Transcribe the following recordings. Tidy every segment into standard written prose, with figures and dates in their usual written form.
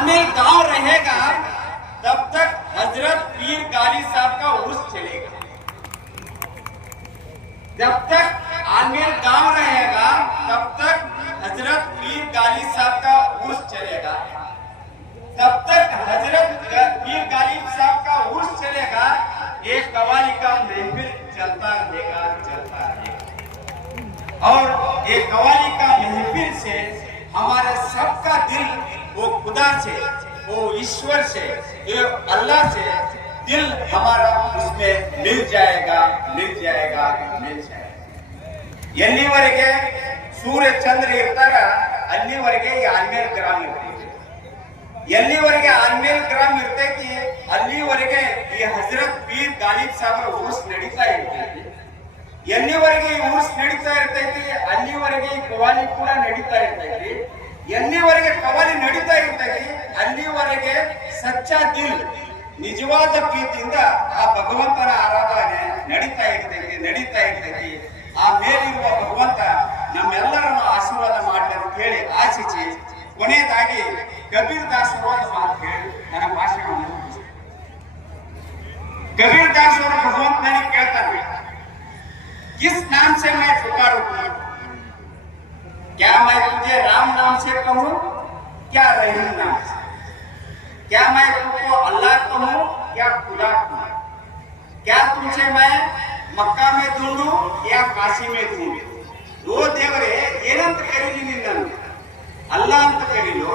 आलमेर गांव रहेगा तब तक हजरत पीर गाली साहब का उर्स चलेगा। जब तक आलमेर गांव रहेगा तब तक हजरत पीर गाली साहब का उर्स चलेगा। तब तक हजरत पीर गालिब साहब का उर्स चलेगा। एक कवाली का महफिल चलता रहेगा, चलता रहेगा। और एक कवाली का महफिल से हमारे सबका दिल वो खुदा से, वो ईश्वर से, वो अल्लाह से दिल हमारा उसमें मिल जाएगा, मिल जाएगा, मिल जाएगा। ಎಲ್ಲಿವರೆಗೆ ಸೂರ್ಯ ಚಂದ್ರ ಇರ್ತಾರ ಅಲ್ಲಿವರೆಗೆ ಈ ಆಲ್ಮೇಲ್ ಗ್ರಾಮ ಇರ್ತೈತಿ. ಎಲ್ಲಿವರೆಗೆ ಆಲ್ಮೇಲ್ ಗ್ರಾಮ ಇರ್ತೈತಿ ಅಲ್ಲಿವರೆಗೆ ಈ ಹಜರತ್ ಪೀರ್ ಗಾಲಿಬ್ ಸಾಹೇಬರ ಉರ್ಸ್ ನಡೀತಾ ಇರ್ತೈತಿ. ಎಲ್ಲಿವರೆಗೆ ಈ ಉರ್ಸ್ ನಡೀತಾ ಇರ್ತೈತಿ ಅಲ್ಲಿವರೆಗೆ ಈ ಕವಾಲಿ ಕೂಡ ನಡೀತಾ ಇರ್ತೈತಿ. ಎಲ್ಲಿವರೆಗೆ ಕವಾಲಿ ನಡೀತಾ ಇರ್ತೈತಿ ಅಲ್ಲಿವರೆಗೆ ಸಚ್ಚಾ ದಿಲ್ ನಿಜವಾದ ಪ್ರೀತಿಯಿಂದ ಆ ಭಗವಂತನ ಆರಾಧನೆ ನಡೀತಾ ಇರ್ತೈತಿ, ನಡೀತಾ ಇರ್ತೈತಿ. ಆ ಮೇಲಿರುವ ಭಗವಂತ ನಮ್ಮೆಲ್ಲರನ್ನು ಆಶೀರ್ವಾದ ಮಾಡಲಿ ಅಂತ ಹೇಳಿ ಆಶಿಸಿ ಕೊನೆಯದಾಗಿ ಕಬೀರ್ ದಾಸರು ಒಂದು ಮಾತು ಹೇಳಿ ನನ್ನ ಭಾಷಣವನ್ನು ಮುಗಿಸ್ತೇನೆ. ಕಬೀರ್ ದಾಸರು ಭಗವಂತನಿಗೆ ಕೇಳ್ತಾರೆ, ಕಿಸ್ ನಾಮ್ ಸೆ ಮೈ ಪುಕಾರು, क्या मैं तुझे राम नाम से कहूं, क्या रहीम नाम से? क्या मैं तुमको अल्लाह कहूं, क्या खुदा कहूं? क्या तुमसे मैं मक्का में ढूंढूं या काशी में ढूंढूं? दो देवरे ಏನಂತ ಕರೀಲಿ ನಿನ್ನನ್ನು? ಅಲ್ಲಾ ಅಂತ ಕರೀಲೋ,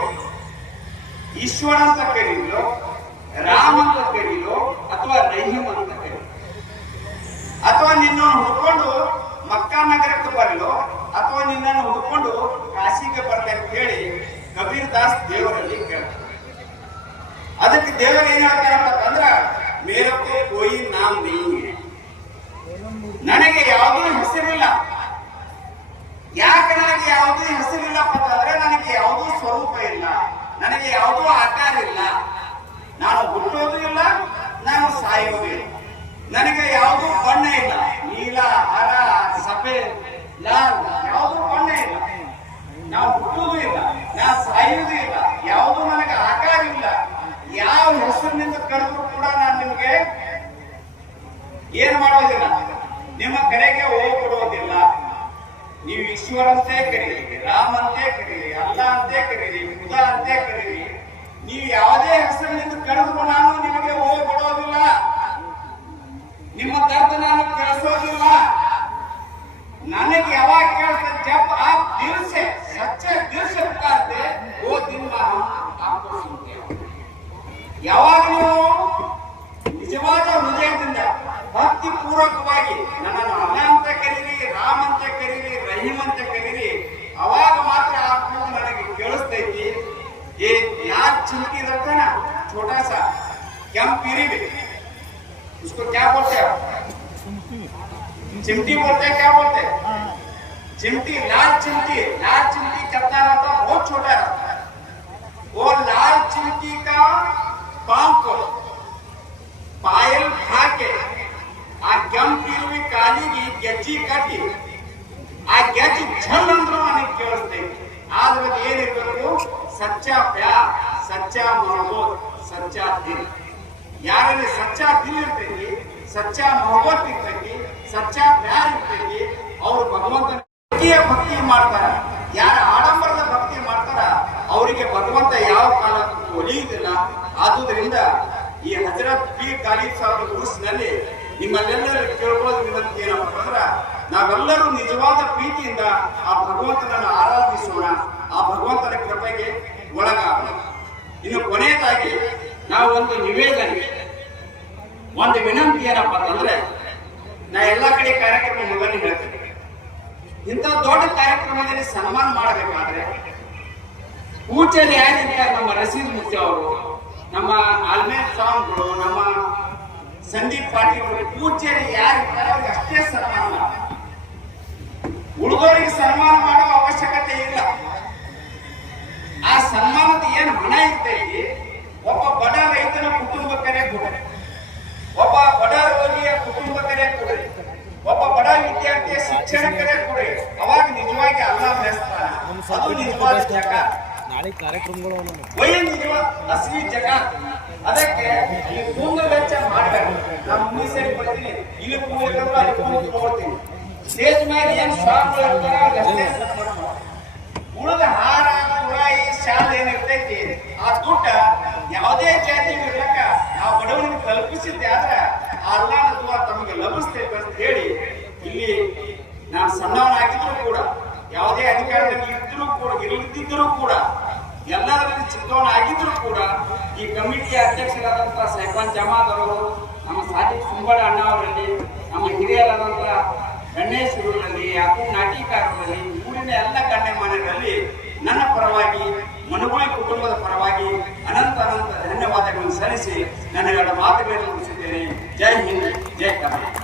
ಈಶ್ವರ ಅಂತ ಕರೀಲೋ, ರಾಮ್ ಅಂತ ಕರೀಲೋ, ಅಥವಾ ರಹೀಮ್ ಅಂತ ಕರೀಲೋ? ಅಥವಾ ನಿನ್ನನ್ನು ಹುಡ್ಕೊಂಡು ಮಕ್ಕಾ ನಗರಕ್ಕೆ ಬರಲೋ, ಅಥವಾ ನಿನ್ನನ್ನು ಹುಡ್ಕೊಂಡು ಕಾಶಿಗೆ ಬರಲಿ ಅಂತ ಹೇಳಿ ಕಬೀರ್ ದಾಸ್ ದೇವರಲ್ಲಿ ಕೇಳ್ತಾರೆ. ಅದಕ್ಕೆ ದೇವರು ಏನ್ ಹೇಳ್ತಾರಪ್ಪ ಅಂದ್ರ, ಮೇರಕ್ಕೂ ಕೋಯಿ ನಾಮ್ ನಹೀ ಹೈ, ನನಗೆ ಯಾವುದೂ ಹೆಸರಿಲ್ಲ. ಯಾಕೆ ನನಗೆ ಯಾವುದೂ ಹೆಸರಿಲ್ಲಪ್ಪ ಅಂತಂದ್ರೆ ನನಗೆ ಯಾವುದೂ ಸ್ವರೂಪ ಇಲ್ಲ, ನನಗೆ ಯಾವುದೂ ಆಕಾರ ಇಲ್ಲ, ನಾನು ಹುಟ್ಟೋದು ಇಲ್ಲ, ನಾನು ಸಾಯೋದು ಇಲ್ಲ, ನನಗೆ ಯಾವುದೂ ಬಣ್ಣ ಇಲ್ಲ, ನೀಲ, ಹರ, ಸಫೇದ್, ಲಾಲ್ ಯಾವುದೂ ಬಣ್ಣ ಇಲ್ಲ, ನಾವು ಹುಟ್ಟುವುದೂ ಇಲ್ಲ, ನಾವು ಸಾಯುವುದೂ ಇಲ್ಲ, ಯಾವುದೂ ನನಗೆ ಆಕಾರ ಇಲ್ಲ. ಯಾವ ಹೆಸರಿನಿಂದ ಕರೆದ್ರು ಕೂಡ ನಾನು ನಿಮಗೆ ಏನ್ ಮಾಡೋದಿಲ್ಲ, ನಿಮ್ಮ ಕರೆಗೆ ಹೋಗ್ಬಿಡೋದಿಲ್ಲ. ನೀವು ಈಶ್ವರ ಅಂತೇ ಕರೀರಿ, ರಾಮ್ ಅಂತೇ ಕರೀರಿ, ಅಲ್ಲಾ ಅಂತೇ ಕರೀರಿ, ಖುದಾ ಅಂತೇ ಕರೀರಿ, ನೀವು ಯಾವುದೇ ಹೆಸರಿನಿಂದ ಕರೆದ್ರು ನಾನು ನಿಮಗೆ ಹೋಗ್ಬಿಡೋದಿಲ್ಲ, ನಿಮ್ಮ ದರ್ದ ನಾನು ಕೇಳಿಸೋದಿಲ್ಲ. ನನಗೆ ಯಾವಾಗ ಕೇಳ್ತದೆ, जब आप दिल से सच्चे दिल से पुकारते वो दिन में हम आपको सुनते हैं. ಯಾವಾಗ ನೀವು ನಿಜವಾದ ಹೃದಯದಿಂದ ಭಕ್ತಿ ಪೂರ್ವಕವಾಗಿ ನನ್ನನ್ನು ಅಲ್ಲ ಅಂತ ಕರೀರಿ, ರಾಮ್ ಅಂತ ಕರೀರಿ, ರಹೀಮ್ ಅಂತ ಕರೀರಿ, ಅವಾಗ ಮಾತ್ರ ಆ ಕೂಗು ನನಗೆ ಕೇಳಿಸ್ತೈತಿ. ये लाल चिमटी रहता है ना, छोटा सा क्या पीरी में, उसको क्या बोलते हैं? चिमटी बोलते हैं, क्या बोलते हैं? चिमटी, लाल चिमटी चलता रहता, बहुत छोटा रहता है. वो लाल चिमटी का पांव को पायल ಹಾಕಿ ಆ ಕೆಂಪಿರುವಿ ಕಾಲಿಗೆ ಗೆಜ್ಜಿ ಕಟ್ಟಿ ಆ ಗೆಜ್ಜಿ ಝಲ್ ಅಂದ್ರೂ ನನಗೆ ಕೇಳಿಸ್ತೈತಿ. ಆದ್ರೆ ಏನಿರಬೇಕು? ಸಚ್ಚಾ ಪ್ಯಾರ್, ಸಚ್ಚಾ ಮೊಹಬ್ಬತ್, ಸಚ್ಚಾ ದಿಲ್. ಯಾರಲ್ಲಿ ಸಚ್ಚಾ ದಿಲ್ ಇರ್ತೈತಿ, ಸಚ್ಚಾ ಮೊಹಬ್ಬತ್ ಇರ್ತೈತಿ, ಸಚ್ಚಾ ಪ್ಯಾರ್ ಇರ್ತೈತಿ, ಅವ್ರು ಭಗವಂತನ ಭಕ್ತಿ ಮಾಡ್ತಾರ. ಯಾರ ಆಡಂಬರದ ಭಕ್ತಿ ಮಾಡ್ತಾರ ಅವರಿಗೆ ಭಗವಂತ ಯಾವ ಕಾಲಕ್ಕೂ ಒಲಿಯುವುದಿಲ್ಲ. ಆದುದರಿಂದ ಈ ಹಜರತ್ ಪೀರ್ ಗಾಲಿಬ್ ಸಾಹೇಬರ ಉರ್ಸ್ನಲ್ಲಿ ನಿಮ್ಮಲ್ಲೆಲ್ಲರೂ ಕೇಳ್ಕೊಳ್ಳೋದು ವಿನಂತಿ ಏನಪ್ಪ ಅಂದ್ರ, ನಾವೆಲ್ಲರೂ ನಿಜವಾದ ಪ್ರೀತಿಯಿಂದ ಆ ಭಗವಂತನನ್ನು ಆರಾಧಿಸೋಣ, ಆ ಭಗವಂತನ ಕೃಪೆಗೆ ಒಳಗಾಗೋಣ. ಇನ್ನು ಕೊನೆಯದಾಗಿ ನಾವು ಒಂದು ನಿವೇದನೆ, ಒಂದು ವಿನಂತಿ ಏನಪ್ಪ ಅಂತಂದ್ರೆ, ನಾ ಎಲ್ಲಾ ಕಡೆ ಕಾರ್ಯಕ್ರಮ ಮೊದಲು ಹೇಳ್ತೇನೆ, ಇಂಥ ದೊಡ್ಡ ಕಾರ್ಯಕ್ರಮದಲ್ಲಿ ಸನ್ಮಾನ ಮಾಡಬೇಕಾದ್ರೆ ಪೂಜೆಯಲ್ಲಿ ಯಾರಿಲ್ಲ, ನಮ್ಮ ರಸೀದ್ ಮುತ್ಯ ಅವರು, ನಮ್ಮ ಆಲ್ಮೇಲ್ ಸ್ವಾಮಿಗಳು, ನಮ್ಮ ಸಂದೀಪ್ ಪಾಟೀಲ್ ಅವರು, ಪೂಜೆಯಲ್ಲಿ ಯಾರಿರ್ತಾರೆ ಅವ್ರಿಗೆ ಅಷ್ಟೇ ಸನ್ಮಾನ ಮಾಡ್ತಾರೆ. ಉಳಿದವರಿಗೆ ಸನ್ಮಾನ ಮಾಡುವ ಅವಶ್ಯಕತೆ ಇಲ್ಲ. ಆ ಸನ್ಮಾನದ ಏನು ಹಣ ಇರ್ತೈತಿ, ಒಬ್ಬ ಬಡ ರೈತನ ಕುಟುಂಬಕ್ಕರೇ ಕೊಡ್ರಿ, ಒಬ್ಬ ಬಡ ರೋಗಿಯ ಕುಟುಂಬಕ್ಕರೇ ಕೊಡ್ರಿ, ಒಬ್ಬ ಬಡ ವಿದ್ಯಾರ್ಥಿಯ ಶಿಕ್ಷಣಕ್ಕರೇ ಕೊಡ್ರಿ. ಅವಾಗ ನಿಜವಾಗಿ ಅಲ್ಲ ಬೆಳೆಸ್ತಾನೆ, ಅದು ನಿಜವಾದ ಜಾಗ. ವೈಯಕ್ತಿಕ ಅಸಲಿ ಜಗತ್ ಅದಕ್ಕೆ ಈ ಕೂಂದ ವೆಚ್ಚ ಮಾಡಬೇಕು. ನಾನು ಮುಂದೆ ಸೇರಿ ಬರ್ತೀನಿ, ಇಲ್ಲಿ ಕೂಗಲಿಕ್ಕಂದ್ರೆ ಅಲ್ಲಿ ಕೂಗಿ ಹೋಗ್ತೀನಿ. ಸ್ಟೇಜ್ ಮೇಲೆ ಏನು ಶಾಪ್ ಇರ್ತಾರೆ ಉಳಿದ ಹಾರ ಕೂಡ ಈ ಶಾಲೆ ಏನಿರ್ತೈತಿ ಆ ದುಡ್ಡ ಯಾವುದೇ ಜಾತಿಗೆ ಇರ್ಲಕ್ಕ ನಾವು ಬಡವನಿಗೆ ತಲುಪಿಸಿದ್ದೆ ಆದ್ರೆ ಅಲ್ಲಾನ ದುವಾ ತಮಗೆ ಲಭಿಸ್ತೇವೆ ಅಂತ ಹೇಳಿ ಇಲ್ಲಿ ನಾನು ಸಣ್ಣವನಾಗಿದ್ರು ಕೂಡ ಯಾವುದೇ ಅಧಿಕಾರದಲ್ಲಿ ಇದ್ರೂ ಕೂಡ ಇಲ್ಲದಿದ್ದರೂ ಕೂಡ ಎಲ್ಲದರಲ್ಲಿ ಚಿಕ್ಕವನಾಗಿದ್ರು ಕೂಡ ಈ ಕಮಿಟಿಯ ಅಧ್ಯಕ್ಷರಾದಂತಹ ಸೈಫಾನ್ ಜಮಾದ್ ಅವರು, ನಮ್ಮ ಸಾದಿಕ್ ಸುಂಬಳ ಅಣ್ಣ ಅವರಲ್ಲಿ, ನಮ್ಮ ಹಿರಿಯರಾದಂತಹ ಗಣೇಶ್ ಇವರಲ್ಲಿ, ಯಾಕೂಬ್ ನಾಟಿಕಾರರಲ್ಲಿ, ಊರಿನ ಎಲ್ಲ ಗಣ್ಯಮಾನ್ಯರಲ್ಲಿ ನನ್ನ ಪರವಾಗಿ ಮನುಗುಳಿ ಕುಟುಂಬದ ಪರವಾಗಿ ಅನಂತ ಧನ್ಯವಾದಗಳನ್ನು ಸಲ್ಲಿಸಿ ನನ್ನ ಎರಡು ಮಾತುಗಳನ್ನು ಮುಗಿಸಿದ್ದೇನೆ. ಜೈ ಹಿಂದ್, ಜೈ ಕರ್ನಾಟಕ.